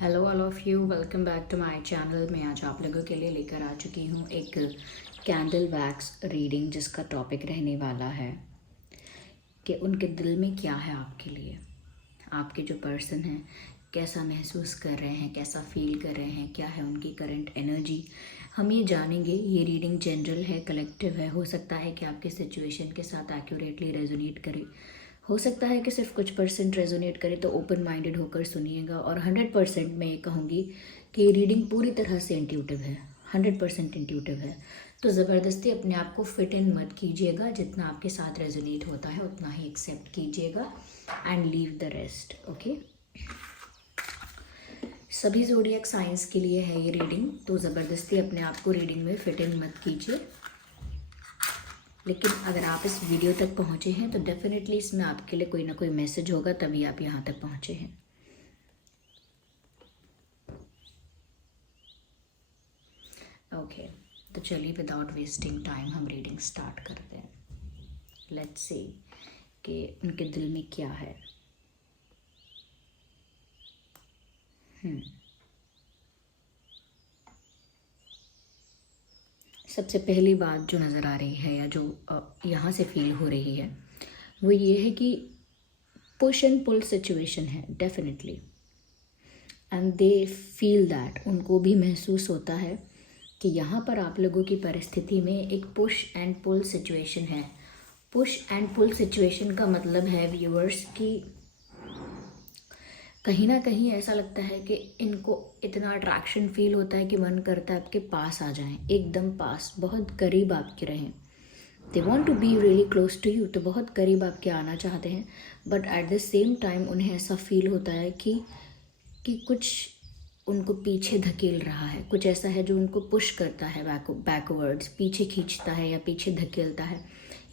Hello all of you, welcome back to my channel. मैं आज आप लोगों के लिए लेकर आ चुकी हूँ एक कैंडल वैक्स रीडिंग, जिसका टॉपिक रहने वाला है कि उनके दिल में क्या है आपके लिए। आपके जो पर्सन हैं कैसा महसूस कर रहे हैं, कैसा फील कर रहे हैं, क्या है उनकी करंट एनर्जी, हम ये जानेंगे। ये रीडिंग जनरल है, कलेक्टिव है। हो सकता है कि आपके सिचुएशन के साथ एक्यूरेटली रेजोनेट करे, हो सकता है कि सिर्फ कुछ परसेंट रेजोनेट करे। तो ओपन माइंडेड होकर सुनिएगा। और 100% मैं ये कहूँगी कि ये रीडिंग पूरी तरह से इंट्यूटिव है, 100% इंट्यूटिव है। तो ज़बरदस्ती अपने आप को फिट इन मत कीजिएगा। जितना आपके साथ रेजोनेट होता है उतना ही एक्सेप्ट कीजिएगा and leave the rest. Okay, सभी ज़ोडिएक साइंस के लिए है ये रीडिंग, तो ज़बरदस्ती अपने आप को रीडिंग में फिट इन मत कीजिए। लेकिन अगर आप इस वीडियो तक पहुँचे हैं तो डेफिनेटली इसमें आपके लिए कोई ना कोई मैसेज होगा, तभी आप यहाँ तक पहुँचे हैं। ओके, तो चलिए विदाउट वेस्टिंग टाइम हम रीडिंग स्टार्ट करते हैं। लेट्स सी कि उनके दिल में क्या है। सबसे पहली बात जो नज़र आ रही है या जो यहाँ से फील हो रही है वो ये है कि पुश एंड पुल सिचुएशन है definitely, and they feel that, उनको भी महसूस होता है कि यहाँ पर आप लोगों की परिस्थिति में एक पुश एंड पुल सिचुएशन है। पुश एंड पुल सिचुएशन का मतलब है व्यूअर्स कि कहीं ना कहीं ऐसा लगता है कि इनको इतना अट्रैक्शन फील होता है कि मन करता है आपके पास आ जाएं, एकदम पास, बहुत करीब आपके रहें। They want to be really close to you, तो बहुत करीब आपके आना चाहते हैं। But at the same time उन्हें ऐसा फील होता है कि कुछ उनको पीछे धकेल रहा है, कुछ ऐसा है जो उनको पुश करता है बैकवर्ड्स, पीछे खींचता है या पीछे धकेलता है।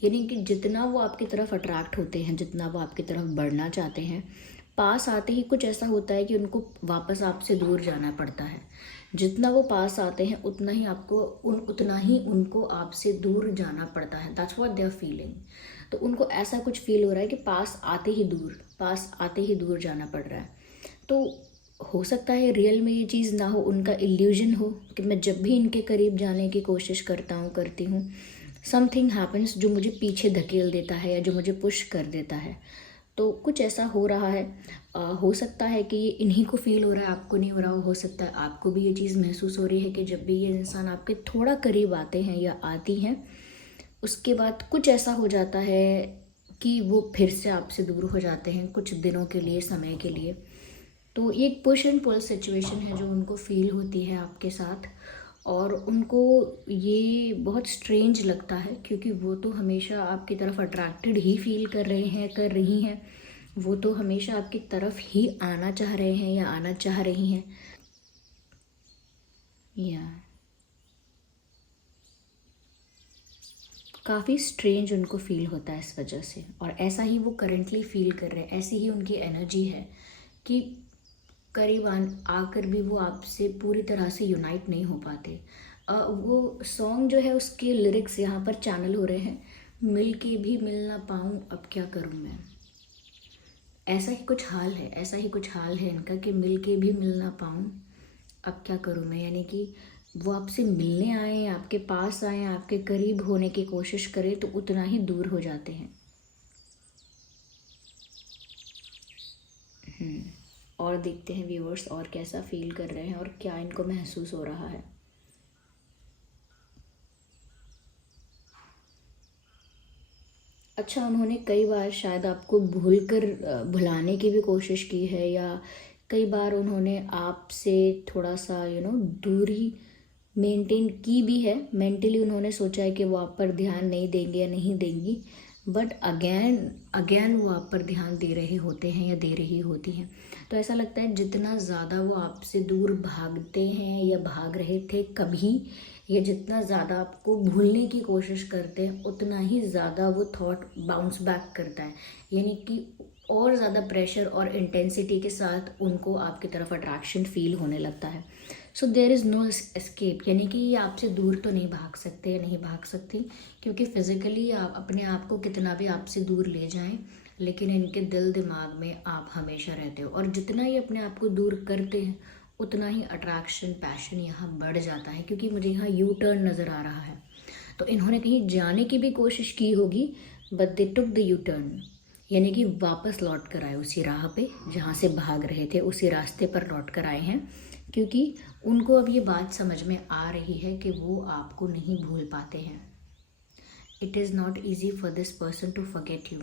यानी कि जितना वो आपकी तरफ अट्रैक्ट होते हैं, जितना वो आपकी तरफ बढ़ना चाहते हैं, पास आते ही कुछ ऐसा होता है कि उनको वापस आपसे दूर जाना पड़ता है। जितना वो पास आते हैं उतना ही उनको आपसे दूर जाना पड़ता है। That's what they are feeling. तो उनको ऐसा कुछ फील हो रहा है कि पास आते ही दूर जाना पड़ रहा है। तो हो सकता है रियल में ये चीज़ ना हो, उनका इल्यूजन हो कि मैं जब भी इनके करीब जाने की कोशिश करती हूँ समथिंग हैपन्स जो मुझे पीछे धकेल देता है या जो मुझे पुश कर देता है। तो कुछ ऐसा हो रहा है। हो सकता है कि ये इन्हीं को फील हो रहा है, आपको नहीं हो रहा हो सकता है आपको भी ये चीज़ महसूस हो रही है कि जब भी ये इंसान आपके थोड़ा करीब आते हैं या आती हैं, उसके बाद कुछ ऐसा हो जाता है कि वो फिर से आपसे दूर हो जाते हैं कुछ दिनों के लिए, समय के लिए। तो ये एक पुश एंड पुल सिचुएशन है जो उनको फील होती है आपके साथ। और उनको ये बहुत स्ट्रेंज लगता है क्योंकि वो तो हमेशा आपकी तरफ अट्रैक्टेड ही फील कर रही हैं। वो तो हमेशा आपकी तरफ ही आना चाह रहे हैं या आना चाह रही हैं। या काफ़ी स्ट्रेंज उनको फील होता है इस वजह से, और ऐसा ही वो करंटली फील कर रहे हैं। ऐसी ही उनकी एनर्जी है कि करीब आकर भी वो आपसे पूरी तरह से यूनाइट नहीं हो पाते। वो सॉन्ग जो है उसके लिरिक्स यहाँ पर चैनल हो रहे हैं, मिल के भी मिल ना पाऊँ अब क्या करूँ मैं। ऐसा ही कुछ हाल है इनका कि मिल के भी मिल ना पाऊँ अब क्या करूँ मैं। यानी कि वो आपसे मिलने आए, आपके पास आए, आपके करीब होने की कोशिश करें तो उतना ही दूर हो जाते हैं। और देखते हैं व्यूअर्स और कैसा फील कर रहे हैं और क्या इनको महसूस हो रहा है। अच्छा, उन्होंने कई बार शायद आपको भुलाने की भी कोशिश की है, या कई बार उन्होंने आपसे थोड़ा सा दूरी मेंटेन की भी है। मेंटली उन्होंने सोचा है कि वो आप पर ध्यान नहीं देंगे या नहीं देंगी, बट अगेन अगेन वो आप पर ध्यान दे रहे होते हैं या दे रही होती हैं। तो ऐसा लगता है जितना ज़्यादा वो आपसे दूर भागते हैं या भाग रहे थे कभी, या जितना ज़्यादा आपको भूलने की कोशिश करते हैं, उतना ही ज़्यादा वो थॉट बाउंस बैक करता है। यानी कि और ज़्यादा प्रेशर और इंटेंसिटी के साथ उनको आपकी तरफ अट्रैक्शन फील होने लगता है। So there is no escape, यानी कि ये आपसे दूर तो नहीं भाग सकते या नहीं भाग सकती, क्योंकि फ़िज़िकली आप अपने आप को कितना भी आपसे दूर ले जाएं, लेकिन इनके दिल दिमाग में आप हमेशा रहते हो। और जितना ही अपने आप को दूर करते हैं उतना ही अट्रैक्शन पैशन यहाँ बढ़ जाता है, क्योंकि मुझे यहाँ यू टर्न नज़र आ रहा है। तो इन्होंने कहीं जाने की भी कोशिश की होगी, but they took the U turn, यानी कि वापस लौट कर आए उसी राह पे जहाँ से भाग रहे थे, उसी रास्ते पर लौट कर आए हैं, क्योंकि उनको अब ये बात समझ में आ रही है कि वो आपको नहीं भूल पाते हैं। It is not easy for this person to forget you.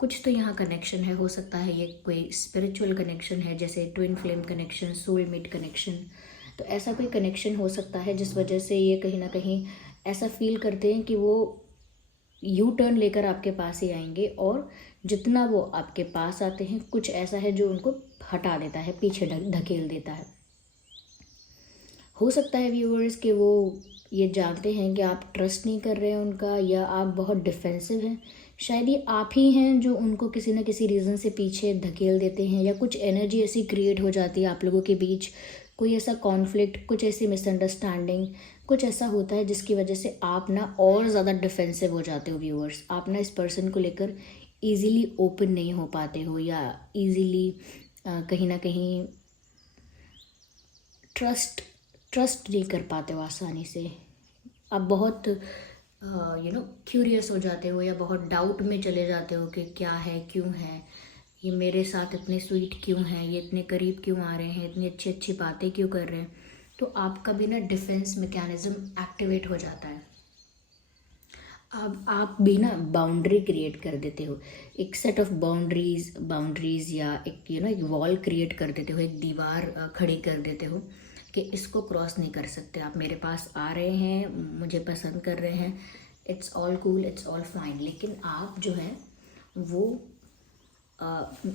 कुछ तो यहाँ कनेक्शन है, हो सकता है ये कोई स्पिरिचुअल कनेक्शन है, जैसे twin flame connection, soulmate connection. तो ऐसा कोई कनेक्शन हो सकता है जिस वजह से ये कहीं ना कहीं ऐसा फील करते हैं कि वो यू टर्न लेकर आपके पास ही आएंगे, और जितना वो आपके पास आते हैं कुछ ऐसा है जो उनको हटा देता है, पीछे धकेल देता है। हो सकता है व्यूअर्स कि वो ये जानते हैं कि आप ट्रस्ट नहीं कर रहे हैं उनका, या आप बहुत डिफेंसिव हैं। शायद ये आप ही हैं जो उनको किसी न किसी रीज़न से पीछे धकेल देते हैं, या कुछ एनर्जी ऐसी क्रिएट हो जाती है आप लोगों के बीच, कोई ऐसा कॉन्फ्लिक्ट, कुछ ऐसी मिसअंडरस्टैंडिंग, कुछ ऐसा होता है जिसकी वजह से आप ना और ज़्यादा डिफेंसिव हो जाते हो व्यूअर्स। आप ना इस पर्सन को लेकर ईज़िली ओपन नहीं हो पाते हो, या ईज़िली कहीं ना कहीं ट्रस्ट नहीं कर पाते हो आसानी से। आप बहुत क्यूरियस हो जाते हो, या बहुत डाउट में चले जाते हो कि क्या है, क्यों है ये मेरे साथ, इतने स्वीट क्यों हैं, ये इतने करीब क्यों आ रहे हैं, इतनी अच्छी अच्छी बातें क्यों कर रहे हैं। तो आपका भी ना डिफेंस मैकेनिज्म एक्टिवेट हो जाता है। अब आप भी ना बाउंड्री क्रिएट कर देते हो, एक सेट ऑफ बाउंड्रीज या एक एक वॉल क्रिएट कर देते हो, एक दीवार खड़ी कर देते हो कि इसको क्रॉस नहीं कर सकते। आप मेरे पास आ रहे हैं, मुझे पसंद कर रहे हैं, it's all cool, it's all fine, लेकिन आप जो है वो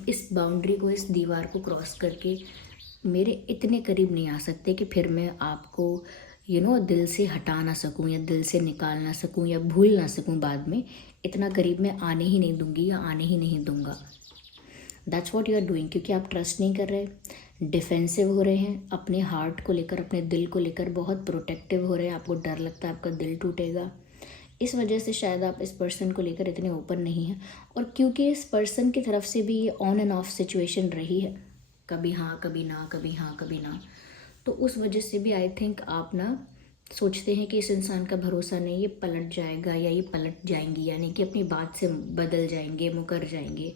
इस बाउंड्री को, इस दीवार को क्रॉस करके मेरे इतने करीब नहीं आ सकते कि फिर मैं आपको दिल से हटा ना सकूं, या दिल से निकाल ना सकूं, या भूल ना सकूं बाद में। इतना करीब मैं आने ही नहीं दूंगी, या आने ही नहीं दूंगा। That's what you are doing, क्योंकि आप ट्रस्ट नहीं कर रहे, डिफेंसिव हो रहे हैं, अपने हार्ट को लेकर, अपने दिल को लेकर बहुत प्रोटेक्टिव हो रहे हैं। आपको डर लगता है आपका दिल टूटेगा, इस वजह से शायद आप इस पर्सन को लेकर इतने ओपन नहीं हैं। और क्योंकि इस पर्सन की तरफ से भी ये ऑन एंड ऑफ सिचुएशन रही है, कभी हाँ कभी ना, कभी हाँ कभी ना, तो उस वजह से भी आई थिंक आप ना सोचते हैं कि इस इंसान का भरोसा नहीं, ये पलट जाएगा या ये पलट जाएंगी, यानी कि अपनी बात से बदल जाएंगे, मुकर जाएंगे।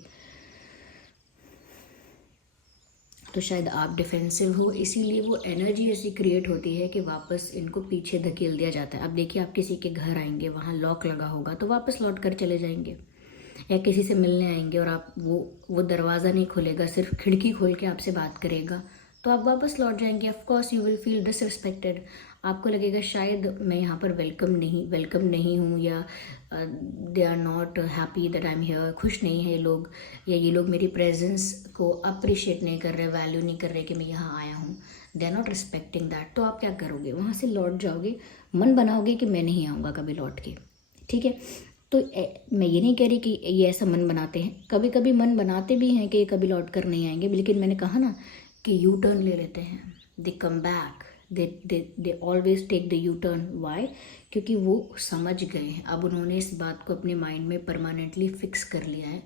तो शायद आप डिफेंसिव हो, इसीलिए वो एनर्जी ऐसी क्रिएट होती है कि वापस इनको पीछे धकेल दिया जाता है। अब देखिए, आप किसी के घर आएंगे, वहाँ लॉक लगा होगा, तो वापस लौट कर चले जाएंगे, या किसी से मिलने आएंगे और आप वो दरवाज़ा नहीं खुलेगा, सिर्फ खिड़की खोल के आपसे बात करेगा, तो आप वापस लौट जाएंगे। Of course you will feel disrespected. आपको लगेगा शायद मैं यहाँ पर वेलकम नहीं हूँ, या they are not happy that I am here, खुश नहीं है ये लोग, या ये लोग मेरी प्रेजेंस को अप्रिशिएट नहीं कर रहे, वैल्यू नहीं कर रहे कि मैं यहाँ आया हूँ, they are not respecting that. तो आप क्या करोगे, वहाँ से लौट जाओगे, मन बनाओगे कि मैं नहीं आऊँगा कभी लौट के, ठीक है। तो मैं ये नहीं कह रही कि ये ऐसा मन बनाते हैं, कभी कभी मन बनाते भी हैं कि ये कभी लौट कर नहीं आएंगे, लेकिन मैंने कहा ना कि यू टर्न ले लेते हैं, they come back, they always take the U turn. Why? क्योंकि वो समझ गए हैं, अब उन्होंने इस बात को अपने माइंड में परमानेंटली फिक्स कर लिया है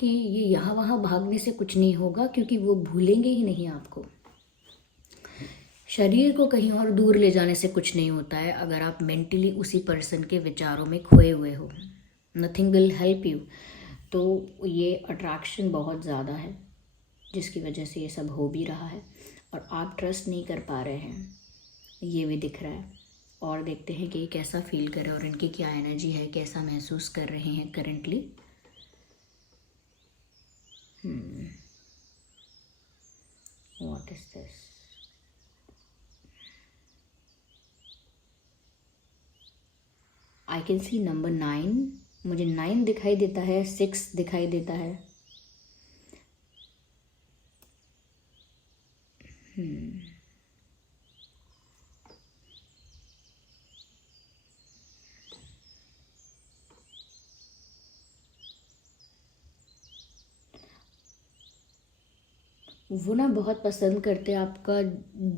कि ये यहाँ वहाँ भागने से कुछ नहीं होगा, क्योंकि वो भूलेंगे ही नहीं आपको। शरीर को कहीं और दूर ले जाने से कुछ नहीं होता है, अगर आप मेंटली उसी पर्सन के विचारों में खोए हुए हो, नथिंग विल हेल्प यू। तो ये अट्रैक्शन बहुत ज़्यादा है जिसकी वजह से ये सब हो भी रहा है, और आप ट्रस्ट नहीं कर पा रहे हैं, ये भी दिख रहा है। और देखते हैं कि ये कैसा फील कर रहे हैं और इनकी क्या एनर्जी है, कैसा महसूस कर रहे हैं currently. What is this? I can see number 9, मुझे 9 दिखाई देता है, 6 दिखाई देता है। वो ना बहुत पसंद करते हैं आपका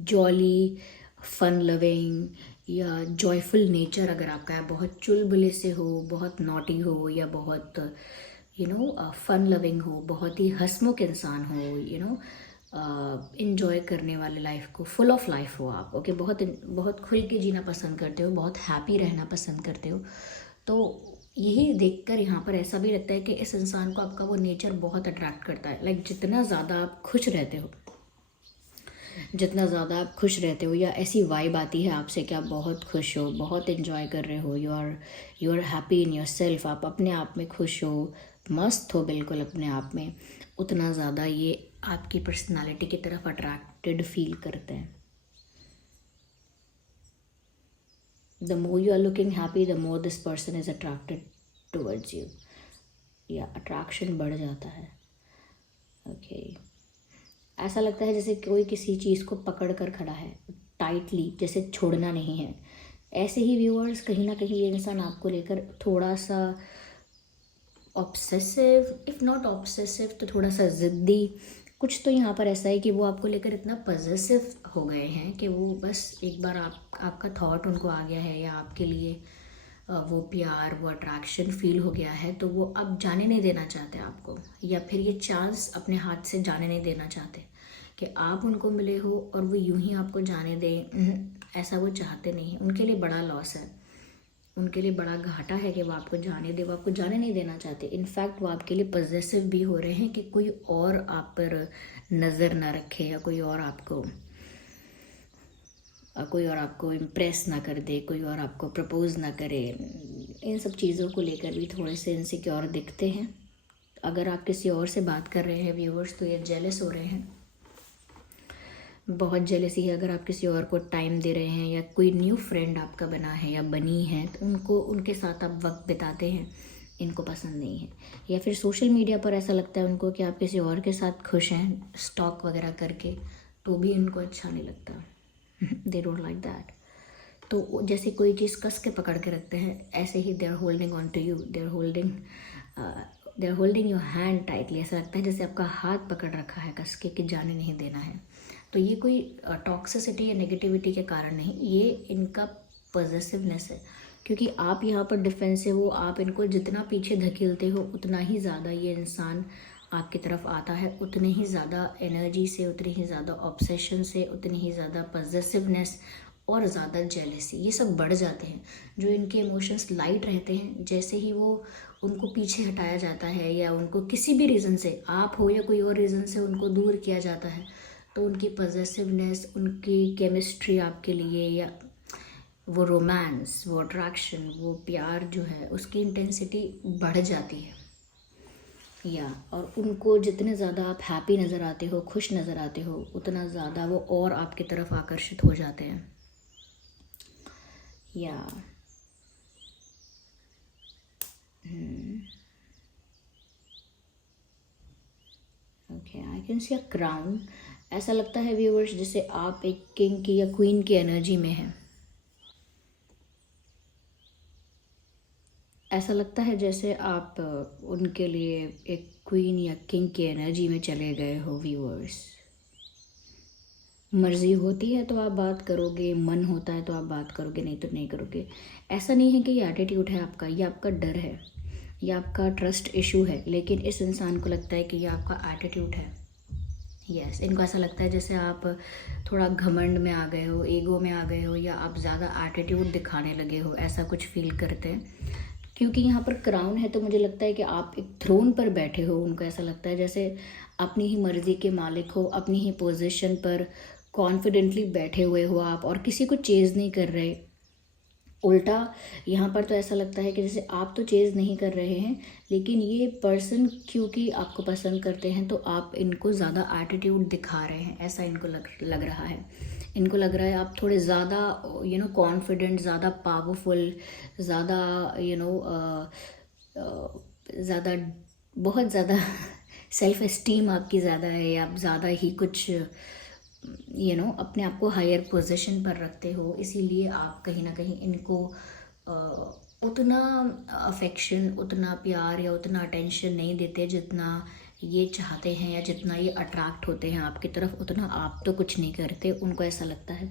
जॉली, फन लविंग या जॉयफुल नेचर अगर आपका है, बहुत चुलबुले से हो, बहुत नॉटी हो, या बहुत फन लविंग हो, बहुत ही हंसमुख इंसान हो, इन्जॉय करने वाले लाइफ को, फुल ऑफ लाइफ हो आप, ओके, बहुत बहुत खुल के जीना पसंद करते हो, बहुत हैप्पी रहना पसंद करते हो, तो यही देखकर यहाँ पर ऐसा भी लगता है कि इस इंसान को आपका वो नेचर बहुत अट्रैक्ट करता है। लाइक जितना ज़्यादा आप खुश रहते हो, जितना ज़्यादा आप खुश रहते हो, या ऐसी वाइब आती है आपसे कि आप बहुत खुश हो, बहुत इन्जॉय कर रहे हो, you are happy in your self, आप अपने आप में खुश हो, मस्त हो बिल्कुल अपने आप में, उतना ज़्यादा ये आपकी पर्सनालिटी की तरफ अट्रैक्टेड फील करते हैं। The more you are looking happy, the more this person is attracted towards you, या अट्रैक्शन बढ़ जाता है। ओके, ऐसा लगता है जैसे कोई किसी चीज़ को पकड़ कर खड़ा है टाइटली, जैसे छोड़ना नहीं है। ऐसे ही व्यूअर्स, कहीं ना कहीं ये इंसान आपको लेकर थोड़ा सा ऑब्सेसिव, इफ़ नॉट ऑब्सेसिव तो थोड़ा सा ज़िद्दी, कुछ तो यहाँ पर ऐसा है कि वो आपको लेकर इतना पजेसिव हो गए हैं कि वो बस एक बार आपका थॉट उनको आ गया है, या आपके लिए वो प्यार, वो अट्रैक्शन फील हो गया है, तो वो अब जाने नहीं देना चाहते आपको, या फिर ये चांस अपने हाथ से जाने नहीं देना चाहते कि आप उनको मिले हो और वो यूं ही आपको जाने दें। ऐसा वो चाहते नहीं हैं। उनके लिए बड़ा लॉस है, उनके लिए बड़ा घाटा है कि वो आपको जाने दे, वो आपको जाने नहीं देना चाहते। इनफैक्ट वो आपके लिए पजेसिव भी हो रहे हैं कि कोई और आप पर नज़र ना रखे, या कोई और आपको इम्प्रेस ना कर दे, कोई और आपको प्रपोज ना करे। इन सब चीज़ों को लेकर भी थोड़े से इनसिक्योर दिखते हैं। अगर आप किसी और से बात कर रहे हैं व्यूअर्स, तो ये जेलस हो रहे हैं, बहुत जेलसी है। अगर आप किसी और को टाइम दे रहे हैं, या कोई न्यू फ्रेंड आपका बना है या बनी है, तो उनके साथ आप वक्त बिताते हैं, इनको पसंद नहीं है। या फिर सोशल मीडिया पर ऐसा लगता है उनको कि आप किसी और के साथ खुश हैं स्टॉक वगैरह करके, तो भी इनको अच्छा नहीं लगता। They don't like that. तो जैसे कोई चीज़ कस के पकड़ के रखते हैं, ऐसे ही they are holding on to you, they are holding your hand tightly. ऐसा लगता है जैसे आपका हाथ पकड़ रखा है कस के, कि जाने नहीं देना है। तो ये कोई टॉक्सिसिटी या नेगेटिविटी के कारण नहीं, ये इनका पॉजिटिवनेस है, क्योंकि आप यहाँ पर डिफेंसिव हो, आप इनको जितना पीछे धकेलते हो, उतना ही ज़्यादा ये इंसान आपकी तरफ आता है, उतने ही ज़्यादा एनर्जी से, उतनी ही ज़्यादा ऑब्सेशन से, उतनी ही ज़्यादा पॉजिटिवनेस और ज़्यादा जेलसी, ये सब बढ़ जाते हैं। जो इनके इमोशंस लाइट रहते हैं, जैसे ही वो उनको पीछे हटाया जाता है, या उनको किसी भी रीज़न से, आप हो या कोई और रीज़न से उनको दूर किया जाता है, तो उनकी पॉजिटिवनेस, उनकी केमिस्ट्री आपके लिए, या वो रोमांस, वो अट्रैक्शन, वो प्यार जो है, उसकी इंटेंसिटी बढ़ जाती है। और उनको जितने ज़्यादा आप हैप्पी नज़र आते हो, खुश नज़र आते हो, उतना ज़्यादा वो और आपकी तरफ आकर्षित हो जाते हैं। Okay, I can C a crown. ऐसा लगता है व्यूअर्स जैसे आप एक किंग की या क्वीन की एनर्जी में हैं। ऐसा लगता है जैसे आप उनके लिए एक क्वीन या किंग की एनर्जी में चले गए हो व्यूअर्स। मर्ज़ी होती है तो आप बात करोगे, मन होता है तो आप बात करोगे, नहीं तो नहीं करोगे। ऐसा नहीं है कि ये एटीट्यूड है आपका, ये आपका डर है, ये आपका ट्रस्ट इशू है, लेकिन इस इंसान को लगता है कि ये आपका एटीट्यूड है। यस, इनको ऐसा लगता है जैसे आप थोड़ा घमंड में आ गए हो, ईगो में आ गए हो, या आप ज़्यादा एटीट्यूड दिखाने लगे हो, ऐसा कुछ फील करते हैं। क्योंकि यहाँ पर क्राउन है, तो मुझे लगता है कि आप एक थ्रोन पर बैठे हो। उनको ऐसा लगता है जैसे अपनी ही मर्ज़ी के मालिक हो, अपनी ही पोजीशन पर कॉन्फिडेंटली बैठे हुए हो आप, और किसी को चेज़ नहीं कर रहे। उल्टा यहाँ पर तो ऐसा लगता है कि जैसे आप तो चेज़ नहीं कर रहे हैं, लेकिन ये पर्सन क्योंकि आपको पसंद करते हैं, तो आप इनको ज़्यादा एटीट्यूड दिखा रहे हैं, ऐसा इनको लग रहा है। इनको लग रहा है आप थोड़े ज़्यादा कॉन्फिडेंट, ज़्यादा पावरफुल, ज़्यादा ज़्यादा, बहुत ज़्यादा सेल्फ एस्टीम आपकी ज़्यादा है, या आप ज़्यादा ही कुछ अपने आप को हायर पोजीशन पर रखते हो। इसीलिए आप कहीं ना कहीं इनको उतना अफेक्शन, उतना प्यार या उतना अटेंशन नहीं देते जितना ये चाहते हैं, या जितना ये अट्रैक्ट होते हैं आपकी तरफ, उतना आप तो कुछ नहीं करते। उनको ऐसा लगता है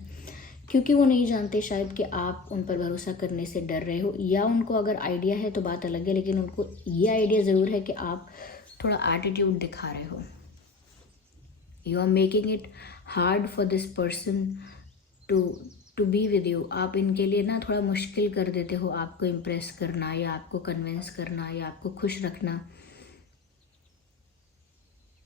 क्योंकि वो नहीं जानते शायद कि आप उन पर भरोसा करने से डर रहे हो, या उनको अगर आइडिया है तो बात अलग है, लेकिन उनको ये आइडिया ज़रूर है कि आप थोड़ा एटीट्यूड दिखा रहे हो। You are making it hard for this person to be with you. आप इनके लिए ना थोड़ा मुश्किल कर देते हो आपको इम्प्रेस करना, या आपको कन्विंस करना, या आपको खुश रखना।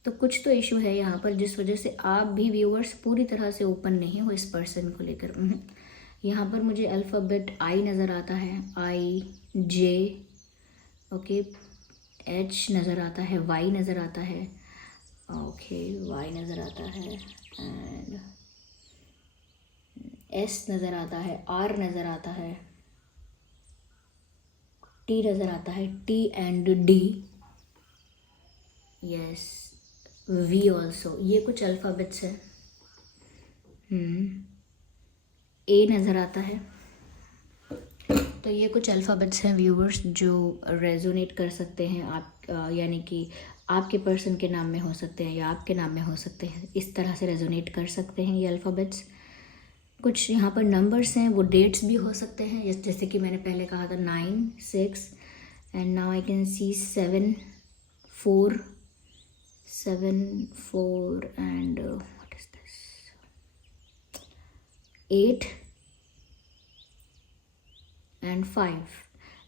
तो कुछ तो इशू है यहाँ पर, जिस वजह से आप भी व्यूअर्स पूरी तरह से ओपन नहीं हो इस पर्सन को लेकर। यहाँ पर मुझे अल्फ़ाबेट आई नज़र आता है, आई, जे, ओके, एच नज़र आता है, वाई नज़र आता है, ओके, वाई नज़र आता है, एंड एस नज़र आता है, आर नज़र आता है, टी नज़र आता है, T and D, yes, we also. ये कुछ अल्फ़ाबेट्स है। ए नज़र आता है। तो ये कुछ अल्फ़ाबेट्स हैं व्यूवर्स जो रेजोनेट कर सकते हैं आप, यानी कि आपके पर्सन के नाम में हो सकते हैं या आपके नाम में हो सकते हैं, इस तरह से रेजोनेट कर सकते हैं ये अल्फ़ाबेट्स। कुछ यहाँ पर नंबर्स हैं, वो डेट्स भी हो सकते हैं, जैसे कि मैंने पहले कहा था 9, 6, and now I can C 7, 4, 7, 4 and what is this, 8 and 5।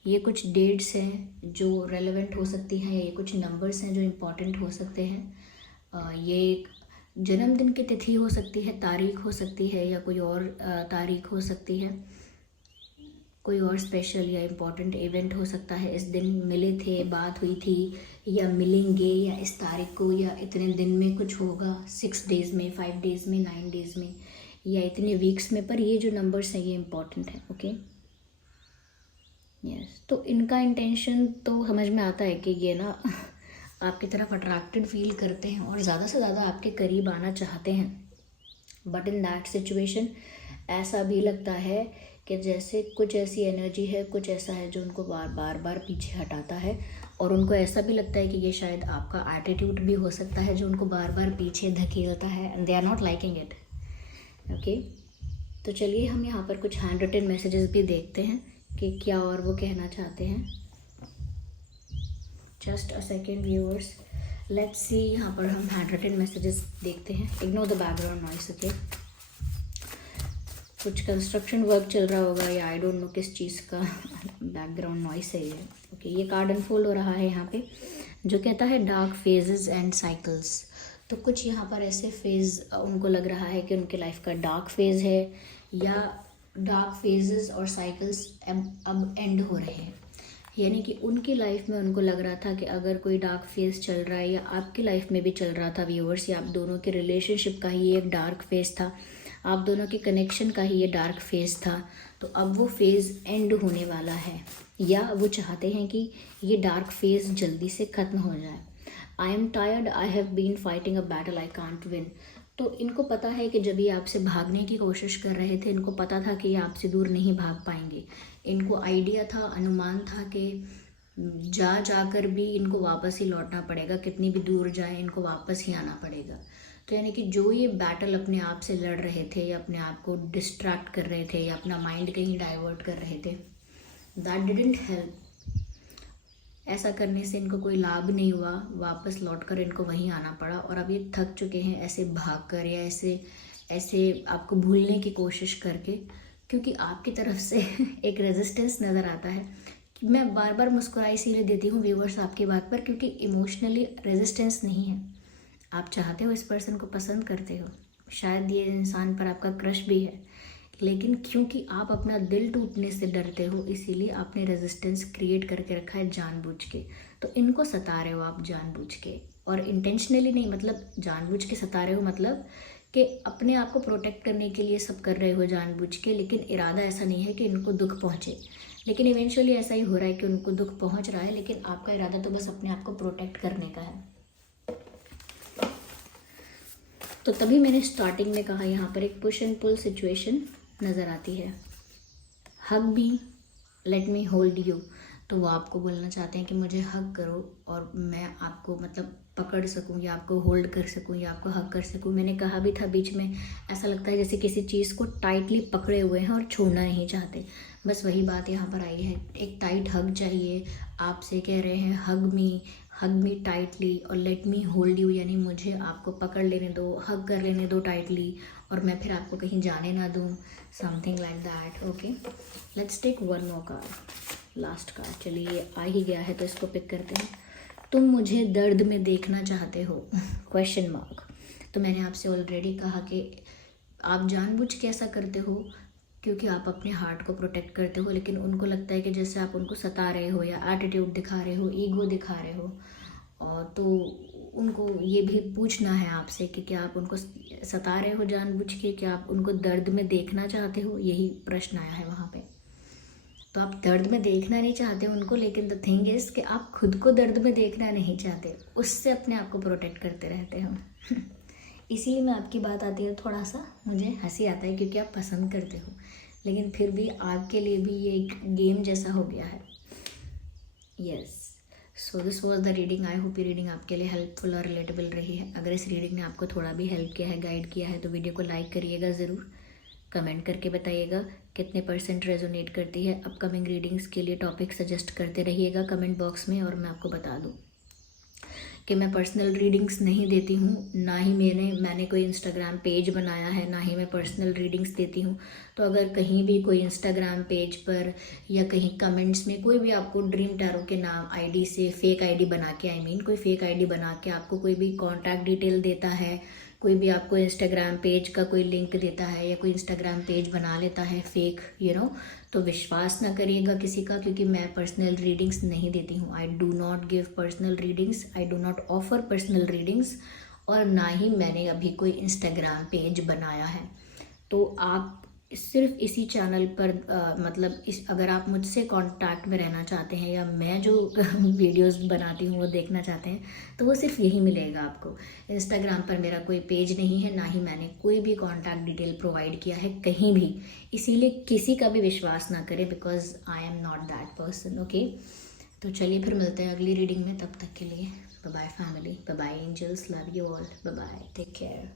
ये कुछ डेट्स हैं जो रेलेवेंट हो सकती हैं, ये कुछ नंबर्स हैं जो इम्पॉर्टेंट हो सकते हैं। ये एक जन्मदिन की तिथि हो सकती है, तारीख हो सकती है, या कोई और तारीख हो सकती है, कोई और स्पेशल या इम्पॉर्टेंट इवेंट हो सकता है। इस दिन मिले थे, बात हुई थी, या मिलेंगे, या इस तारीख को, या इतने दिन में कुछ होगा, 6 डेज़ में, 5 डेज़ में, 9 डेज़ में, या इतने वीक्स में। पर ये जो नंबर्स हैं ये इम्पॉर्टेंट है, ओके, यस। तो इनका इंटेंशन तो समझ में आता है कि ये ना आपकी तरफ अट्रैक्टेड फील करते हैं और ज़्यादा से ज़्यादा आपके करीब आना चाहते हैं। बट इन दैट सिचुएशन ऐसा भी लगता है कि जैसे कुछ ऐसी एनर्जी है, कुछ ऐसा है जो उनको बार बार पीछे हटाता है, और उनको ऐसा भी लगता है कि ये शायद आपका एटीट्यूड भी हो सकता है जो उनको बार बार पीछे धकेलता है, and they are not liking it, okay. तो चलिए हम यहाँ पर कुछ हैंड रिटन मैसेजेस भी देखते हैं कि क्या और वो कहना चाहते हैं। Just a second viewers, let's see. यहाँ पर हम हैंड रिटन मैसेजेस देखते हैं। Ignore the background noise, okay. कुछ कंस्ट्रक्शन वर्क चल रहा होगा, या आई डोंट नो किस चीज़ का बैकग्राउंड नॉइस है ये, ओके। ये कार्ड अनफोल्ड हो रहा है यहाँ पे, जो कहता है डार्क फेजेस एंड साइकिल्स। तो कुछ यहाँ पर ऐसे फेज़ उनको लग रहा है कि उनके लाइफ का डार्क फेज़ है, या डार्क फेजेस और साइकिल्स अब एंड हो रहे हैं। यानी कि उनकी लाइफ में उनको लग रहा था कि अगर कोई डार्क फेज़ चल रहा है, या आपकी लाइफ में भी चल रहा था व्यूअर्स, या आप दोनों के रिलेशनशिप का ही एक डार्क फेज़ था, आप दोनों के कनेक्शन का ही ये डार्क फेज़ था, तो अब वो फेज़ एंड होने वाला है, या वो चाहते हैं कि ये डार्क फेज़ जल्दी से ख़त्म हो जाए। I am tired, I have been fighting a battle I can't win. तो इनको पता है कि जब ये आपसे भागने की कोशिश कर रहे थे, इनको पता था कि ये आपसे दूर नहीं भाग पाएंगे। इनको आइडिया था, अनुमान था कि जाकर भी इनको वापस ही लौटना पड़ेगा, कितनी भी दूर जाए इनको वापस ही आना पड़ेगा। तो यानी कि जो ये बैटल अपने आप से लड़ रहे थे, या अपने आप को डिस्ट्रैक्ट कर रहे थे, या अपना माइंड कहीं डाइवर्ट कर रहे थे, दैट डिडंट हेल्प। ऐसा करने से इनको कोई लाभ नहीं हुआ, वापस लौटकर इनको वहीं आना पड़ा। और अब ये थक चुके हैं ऐसे भागकर, या ऐसे आपको भूलने की कोशिश करके, क्योंकि आपकी तरफ से एक रेजिस्टेंस नज़र आता है। कि मैं बार बार मुस्कुराई इसीलिए देती हूँ व्यूवर्स आपकी बात पर, क्योंकि इमोशनली रेजिस्टेंस नहीं है। आप चाहते हो, इस पर्सन को पसंद करते हो, शायद ये इंसान पर आपका क्रश भी है, लेकिन क्योंकि आप अपना दिल टूटने से डरते हो, इसीलिए आपने रेजिस्टेंस क्रिएट करके रखा है जानबूझ के। तो इनको सता रहे हो आप जानबूझ के, और इंटेंशनली नहीं, मतलब जानबूझ के सता रहे हो, मतलब कि अपने आप को प्रोटेक्ट करने के लिए सब कर रहे हो जानबूझ के, लेकिन इरादा ऐसा नहीं है कि इनको दुख पहुँचे। लेकिन इवेंचुअली ऐसा ही हो रहा है कि उनको दुख पहुँच रहा है, लेकिन आपका इरादा तो बस अपने आप को प्रोटेक्ट करने का है। तो तभी मैंने स्टार्टिंग में कहा, यहाँ पर एक पुश एंड पुल सिचुएशन नज़र आती है। हग मी, लेट मी होल्ड यू। तो वो आपको बोलना चाहते हैं कि मुझे हग करो और मैं आपको मतलब पकड़ सकूं या आपको होल्ड कर सकूं या आपको हग कर सकूं। मैंने कहा भी था बीच में, ऐसा लगता है जैसे किसी चीज़ को टाइटली पकड़े हुए हैं और छोड़ना नहीं चाहते। बस वही बात यहाँ पर आई है, एक टाइट हग चाहिए। आपसे कह रहे हैं हग मी टाइटली और लेट मी होल्ड यू, यानी मुझे आपको पकड़ लेने दो, हग कर लेने दो टाइटली, और मैं फिर आपको कहीं जाने ना दूँ, something like that. Okay, let's take one more card, last card. चलिए ये आ ही गया है तो इसको पिक करते हैं। तुम मुझे दर्द में देखना चाहते हो क्वेश्चन मार्क। तो मैंने आपसे ऑलरेडी कहा कि आप जानबूझ के ऐसा करते हो क्योंकि आप अपने हार्ट को प्रोटेक्ट करते हो, लेकिन उनको लगता है कि जैसे आप उनको सता रहे हो या एटीट्यूड दिखा रहे हो, ईगो दिखा रहे हो। और तो उनको ये भी पूछना है आपसे कि क्या आप उनको सता रहे हो जानबूझ के, क्या आप उनको दर्द में देखना चाहते हो, यही प्रश्न आया है वहाँ पे। तो आप दर्द में देखना नहीं चाहते उनको, लेकिन द थिंग इज़ कि आप खुद को दर्द में देखना नहीं चाहते, उससे अपने आप को प्रोटेक्ट करते रहते हो इसीलिए मैं आपकी बात आती है थोड़ा सा मुझे हंसी आता है, क्योंकि आप पसंद करते हो, लेकिन फिर भी आपके लिए भी ये एक गेम जैसा हो गया है। Yes, so this was the reading. I hope ये रीडिंग आपके लिए हेल्पफुल और रिलेटेबल रही है। अगर इस रीडिंग ने आपको थोड़ा भी हेल्प किया है, गाइड किया है, तो वीडियो को लाइक करिएगा ज़रूर। कमेंट करके बताइएगा कितने % रेजोनेट करती है। अपकमिंग रीडिंग्स के लिए टॉपिक सजेस्ट करते रहिएगा कमेंट बॉक्स में। और मैं आपको बता दूं कि मैं पर्सनल रीडिंग्स नहीं देती हूँ, ना ही मैंने कोई इंस्टाग्राम पेज बनाया है, ना ही मैं पर्सनल रीडिंग्स देती हूँ। तो अगर कहीं भी कोई इंस्टाग्राम पेज पर या कहीं कमेंट्स में कोई भी आपको ड्रीम टैरो के नाम आईडी से फेक आईडी बना के कोई फेक आईडी बना के आपको कोई भी कॉन्टैक्ट डिटेल देता है, कोई भी आपको इंस्टाग्राम पेज का कोई लिंक देता है या कोई इंस्टाग्राम पेज बना लेता है फेक, तो विश्वास ना करिएगा किसी का, क्योंकि मैं पर्सनल रीडिंग्स नहीं देती हूँ। I do not give personal readings, I do not offer personal readings, और ना ही मैंने अभी कोई इंस्टाग्राम पेज बनाया है। तो आप सिर्फ इसी चैनल पर अगर आप मुझसे कांटेक्ट में रहना चाहते हैं या मैं जो वीडियोस बनाती हूँ वो देखना चाहते हैं, तो वो सिर्फ यही मिलेगा आपको। इंस्टाग्राम पर मेरा कोई पेज नहीं है, ना ही मैंने कोई भी कांटेक्ट डिटेल प्रोवाइड किया है कहीं भी, इसीलिए किसी का भी विश्वास ना करें, because I am not that person. Okay, तो चलिए फिर मिलते हैं अगली रीडिंग में। तब तक के लिए bye bye family, bye bye angels, love you all, bye bye, take care.